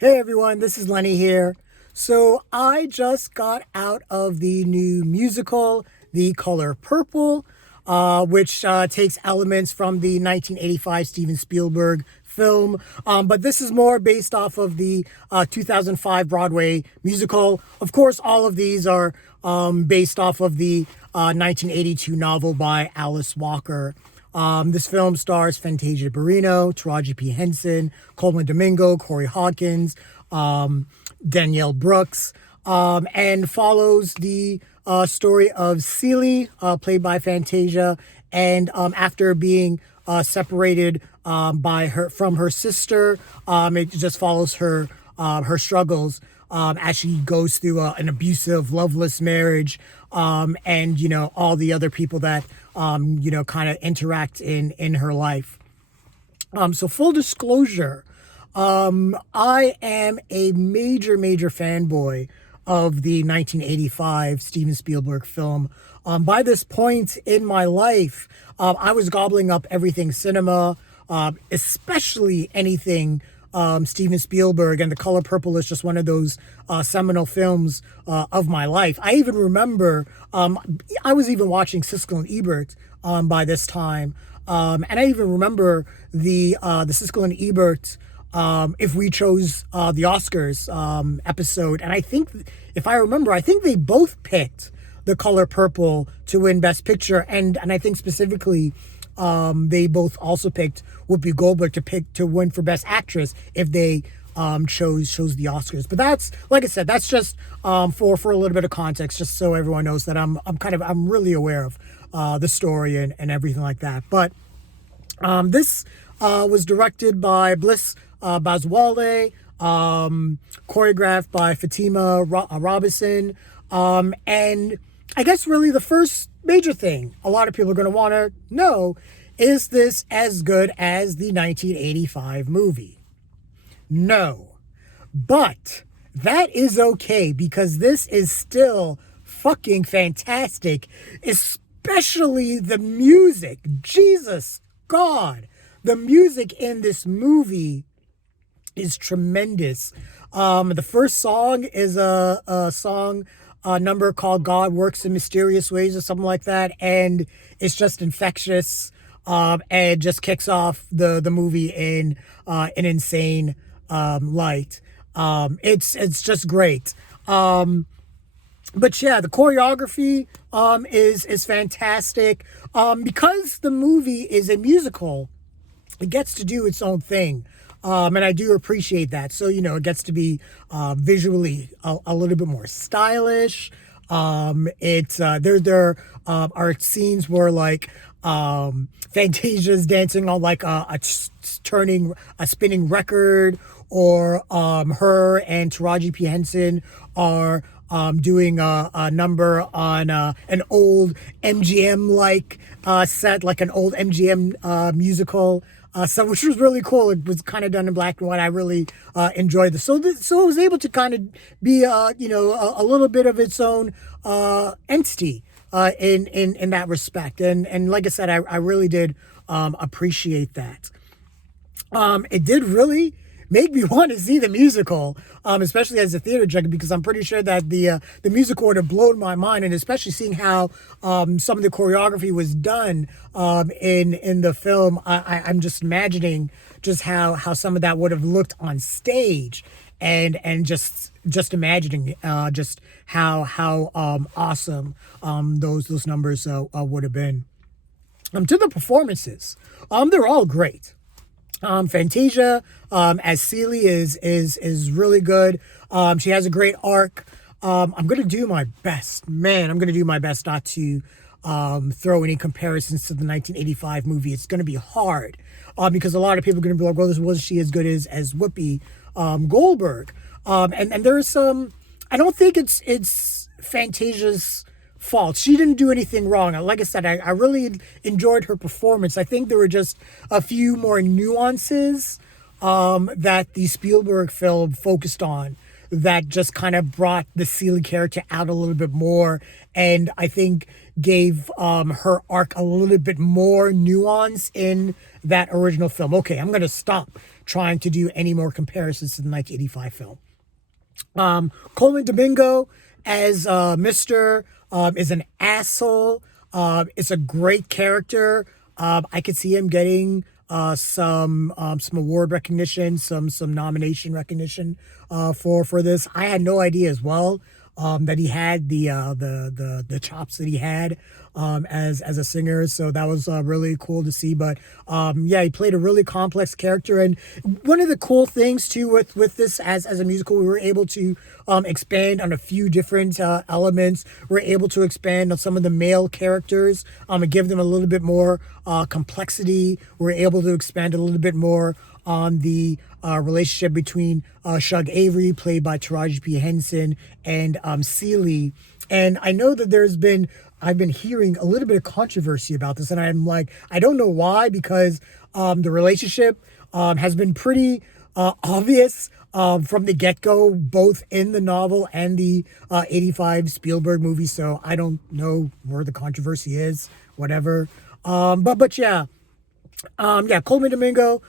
Hey everyone, this is Lenny here. So I just got out of the new musical, The Color Purple, which takes elements from the 1985 Steven Spielberg film. But this is more based off of the 2005 Broadway musical. Of course, all of these are based off of the 1982 novel by Alice Walker. This film stars Fantasia Barrino, Taraji P. Henson, Colman Domingo, Corey Hawkins, Danielle Brooks, and follows the story of Celie, played by Fantasia, and after being separated from her sister, it just follows her struggles as she goes through an abusive, loveless marriage, and all the other people that kind of interact in her life. So full disclosure, I am a major fanboy of the 1985 Steven Spielberg film. By this point in my life, I was gobbling up everything cinema, especially anything Steven Spielberg, and The Color Purple is just one of those seminal films of my life. I even remember, I was even watching Siskel and Ebert by this time, and I even remember the Siskel and Ebert If We Chose the Oscars episode, and I think, if I remember, I think they both picked The Color Purple to win Best Picture, and I think specifically they both also picked Whoopi Goldberg to win for Best Actress if they chose the Oscars. But that's, like I said, that's just for a little bit of context, just so everyone knows that I'm really aware of the story and everything like that. But this was directed by Blitz Bazawule, choreographed by Fatima Robinson, and I guess really the first major thing a lot of people are going to want to know is this as good as the 1985 movie? No. But that is okay because this is still fucking fantastic, especially the music. Jesus God. The music in this movie is tremendous. The first song is a song number called God Works in Mysterious Ways or something like that, and it's just infectious, and just kicks off the movie in an insane light. It's just great. But yeah, the choreography is fantastic. Because the movie is a musical, it gets to do its own thing. And I do appreciate that. So, it gets to be visually a little bit more stylish. There are scenes where like Fantasia's dancing on like a spinning record, or her and Taraji P. Henson are doing a number on an old MGM like set, like an old MGM musical. So which was really cool. It was kind of done in black and white. I really enjoyed this. So it was able to kind of be a little bit of its own entity in that respect. And like I said, I really did appreciate that. It did really make me want to see the musical, especially as a theater junkie, because I'm pretty sure that the musical would have blown my mind, and especially seeing how some of the choreography was done in the film. I'm just imagining just how some of that would have looked on stage, and just imagining just how awesome those numbers would have been. To the performances, they're all great. Fantasia as Celie is really good. She has a great arc. I'm gonna do my best, man. I'm gonna do my best not to throw any comparisons to the 1985 movie. It's gonna be hard because a lot of people are gonna be like, "Well, was she as good as Whoopi Goldberg?" And there's some. I don't think it's Fantasia's fault. She didn't do anything wrong. Like I said, I really enjoyed her performance. I think there were just a few more nuances that the Spielberg film focused on that just kind of brought the Celie character out a little bit more, and I think gave her arc a little bit more nuance in that original film. Okay, I'm going to stop trying to do any more comparisons to the 1985 film. Colman Domingo as Mr. Is an asshole. It's a great character. I could see him getting some award recognition, some nomination recognition for this. I had no idea as well that he had the chops that he had as a singer. So that was really cool to see. But yeah, he played a really complex character. And one of the cool things too with this as a musical, we were able to expand on a few different elements. We're able to expand on some of the male characters and give them a little bit more complexity. We're able to expand a little bit more on the relationship between Shug Avery, played by Taraji P. Henson, and Celie. And I know that I've been hearing a little bit of controversy about this, and I'm like, I don't know why, because the relationship has been pretty obvious from the get-go, both in the novel and the 85 Spielberg movie. So I don't know where the controversy is, whatever. But yeah. Yeah, Colman Domingo,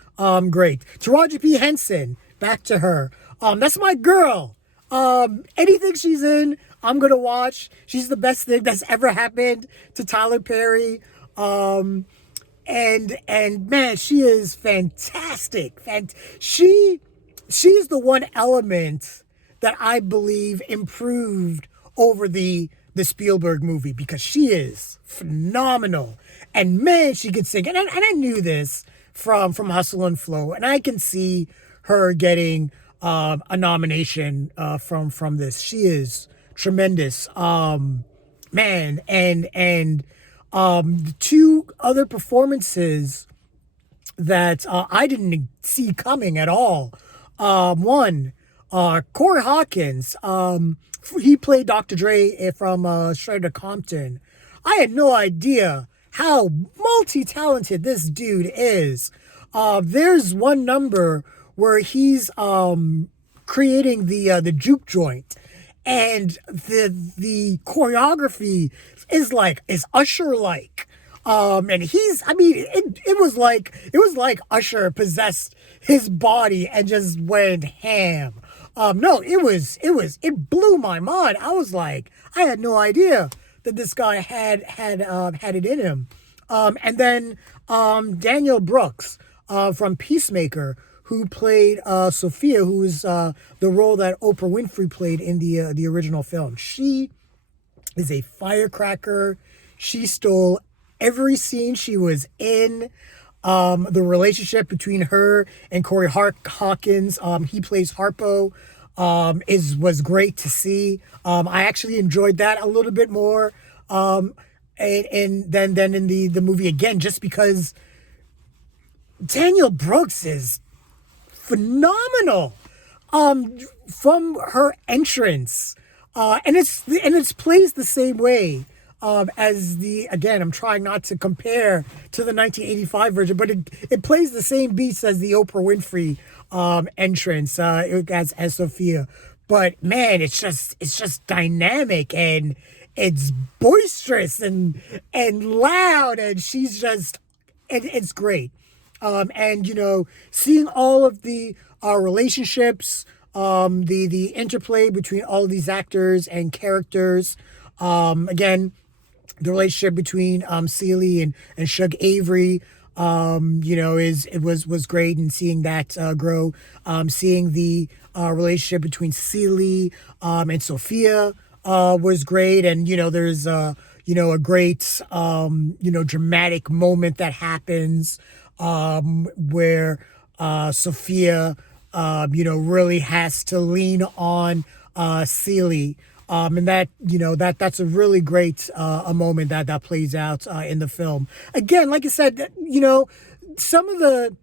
great. Taraji P. Henson, back to her. That's my girl. Anything she's in, I'm gonna watch. She's the best thing that's ever happened to Tyler Perry. And man, she is fantastic. She's the one element that I believe improved over the Spielberg movie, because she is phenomenal. And man, she could sing. And I knew this from Hustle and Flow. And I can see her getting a nomination from this. She is tremendous. Man, and the two other performances that I didn't see coming at all. One, Corey Hawkins. He played Dr. Dre from Straight Outta Compton. I had no idea how multi-talented this dude is. There's one number where he's creating the juke joint, and the choreography is Usher like. And it was like Usher possessed his body and just went ham. No, it blew my mind. I was like, I had no idea that this guy had it in him. And then Danielle Brooks from Peacemaker, who played Sophia, who is the role that Oprah Winfrey played in the original film. She is a firecracker. She stole every scene she was in. The relationship between her and Corey Hawkins, he plays Harpo, was great to see. I actually enjoyed that a little bit more than in the movie, again, just because Danielle Brooks is phenomenal from her entrance, and it's plays the same way as again, I'm trying not to compare to the 1985 version, but it plays the same beats as the Oprah Winfrey entrance as Sophia. But man, it's just dynamic, and it's boisterous and loud, and she's just, it's great. And seeing all of the relationships, the interplay between all of these actors and characters, again, the relationship between Celie and Shug Avery, was great, and seeing that grow. Seeing the relationship between Celie and Sophia was great, and there's a great dramatic moment that happens where Sophia really has to lean on Celie. And that's a really great a moment that plays out in the film. Again, like I said, some of the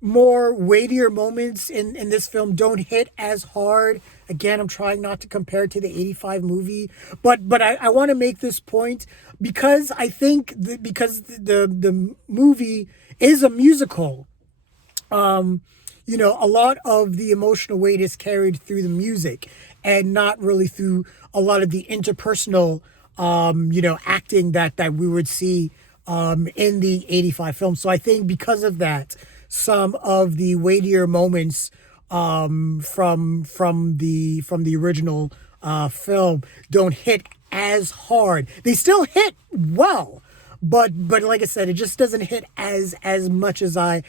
more weightier moments in this film don't hit as hard. Again, I'm trying not to compare it to the 85 movie, but I want to make this point because I think because the movie is a musical. A lot of the emotional weight is carried through the music and not really through a lot of the interpersonal acting that we would see in the 85 film. So I think because of that, some of the weightier moments from the original film don't hit as hard. They still hit well, but like I said, it just doesn't hit as much as I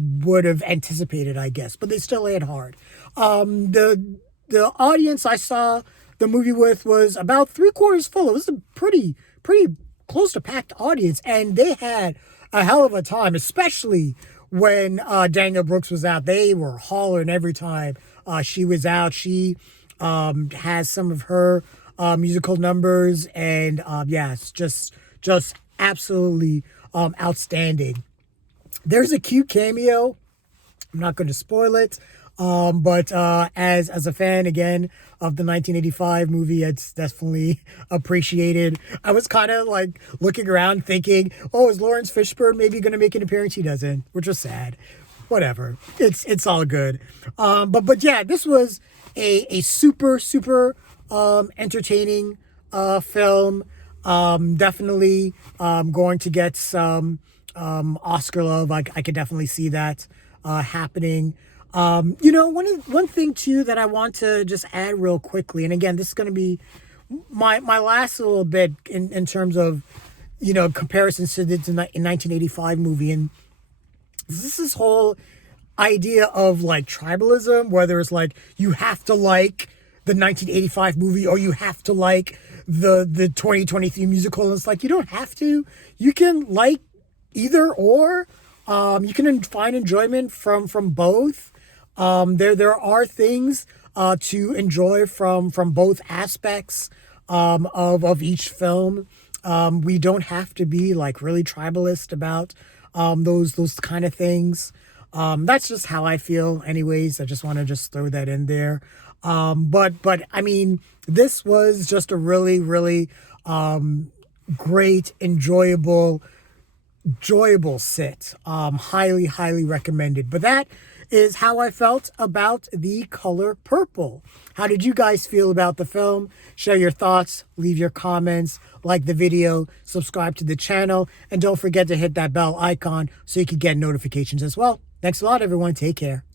would have anticipated, I guess. But they still hit hard. The audience I saw the movie with was about 3/4 full. It was a pretty close to packed audience, and they had a hell of a time, especially when Danielle Brooks was out. They were hollering every time she was out. She has some of her musical numbers, and yeah, it's just absolutely outstanding. There's a cute cameo. I'm not going to spoil it. But as a fan again of the 1985 movie, it's definitely appreciated. I was kind of like looking around thinking, oh, is Lawrence Fishburne maybe going to make an appearance? He doesn't, which was sad. Whatever. It's all good. But yeah, this was a super entertaining film. Definitely going to get some Oscar love. I could definitely see that happening. One thing too that I want to just add real quickly, and again, this is going to be my last little bit in terms of comparisons to the 1985 movie, and this whole idea of like tribalism, whether it's like you have to like the 1985 movie or you have to like the 2023 musical. And it's like you don't have to. You can like either or. You can find enjoyment from both. There are things to enjoy from both aspects of each film. We don't have to be like really tribalist about those kind of things. That's just how I feel anyways. I just want to just throw that in there. But I mean, this was just a really great, enjoyable sit. Highly recommended. But that is how I felt about The Color Purple. How did you guys feel about the film? Share your thoughts, leave your comments, like the video, subscribe to the channel, and don't forget to hit that bell icon so you can get notifications as well. Thanks a lot, everyone. Take care.